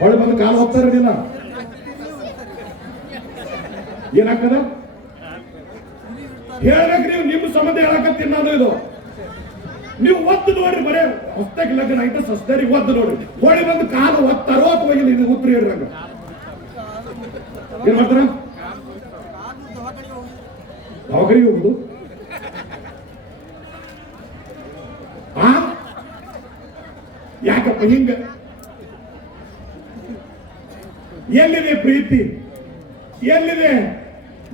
ಹೊಳೆ ಬಂದು ಕಾಲು ಹೋಗ್ತಾರಿಲ್ಲ ಏನಾಗ್ತದ ಹೇಳ್ಬೇಕು. ನೀವು ನಿಮ್ಮ ಸಂಬಂಧ ಹೇಳಕತ್ತೀನಿ ನಾನು. ಇದು ನೀವು ಒದ್ದು ನೋಡ್ರಿ, ಬರೇ ಹೊಸ್ತಾಗಿ ಲಗ್ನ ಆಯ್ತು ಸಸ್ತಾರಿ ಒದ್ದು ನೋಡ್ರಿ. ಹೊಳೆ ಬಂದು ಕಾಲು ಒತ್ತಾರೋ ಅಥವಾ ಇದು ಉತ್ತರ ಹೇಳ್ರಂಗ ಏನ್ ಮಾಡ್ತಾರ? ದವಾಖಾನಿಗೆ ಹೋಗುದು. ಯಾಕಪ್ಪ ಹಿಂಗ? ಎಲ್ಲಿದೆ ಪ್ರೀತಿ? ಎಲ್ಲಿದೆ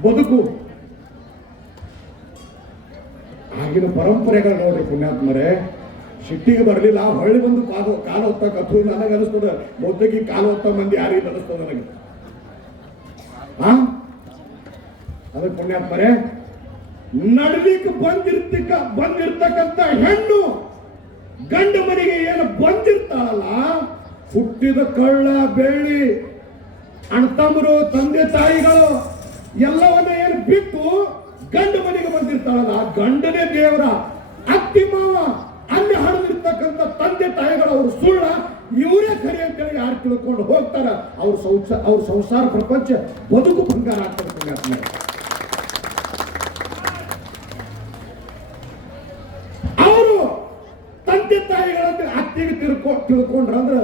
ಬದುಕು? ಆಗಿನ ಪರಂಪರೆಗಳು ನೋಡ್ರಿ ಪುಣ್ಯಾತ್ಮರೇ. ಸಿಟ್ಟಿಗೆ ಬರಲಿಲ್ಲ, ಹೊಳ್ಳಿ ಬಂದು ಕಾಲು ಹೊತ್ತ ಕತ್ತು ನನಗೆ ಅನಿಸ್ತದ. ಮೊದಲಿಗೆ ಕಾಲು ಹೊತ್ತ ಮಂದಿ ಯಾರಿಗೆ ಅನಿಸ್ತದ ನನಗೆ. ಅದಕ್ಕೆ ಪುಣ್ಯಾತ್ಮರೇ, ನಡಲಿಕ್ಕೆ ಬಂದಿರ್ತಕ್ಕಂಥ ಹೆಣ್ಣು ಗಂಡ ಮನೆಗೆ ಏನು ಬಂದಿರ್ತಾಳಲ್ಲ, ಹುಟ್ಟಿದ ಕಳ್ಳ ಬೆಳ್ಳಿ ಅಣ್ಣತಮ್ಮರು ತಂದೆ ತಾಯಿಗಳು ಎಲ್ಲವನ್ನ ಏನು ಬಿಟ್ಟು ಗಂಡ ಮನೆಗೆ ಬಂದಿರ್ತಾಳಲ್ಲ, ಆ ಗಂಡನೇ ದೇವರ. ಅತ್ತಿ ಮಾವ ಅಲ್ಲಿ ಹರಿದಿರ್ತಕ್ಕಂಥ ತಂದೆ ತಾಯಿಗಳು ಅವರು ಸುಳ್ಳ, ಇವರೇ ಖರೆ ಅಂತೇಳಿ ಯಾರು ತಿಳ್ಕೊಂಡು ಹೋಗ್ತಾರ, ಅವ್ರ ಸಂಸಾರ ಪ್ರಪಂಚ ಬದುಕು ಬಂಗಾರ ಆಗ್ತದೆ. ಅವರು ತಂದೆ ತಾಯಿಗಳಂತ ಅತ್ತಿಗೆ ತಿಳ್ಕೊಂಡ್ರಂದ್ರ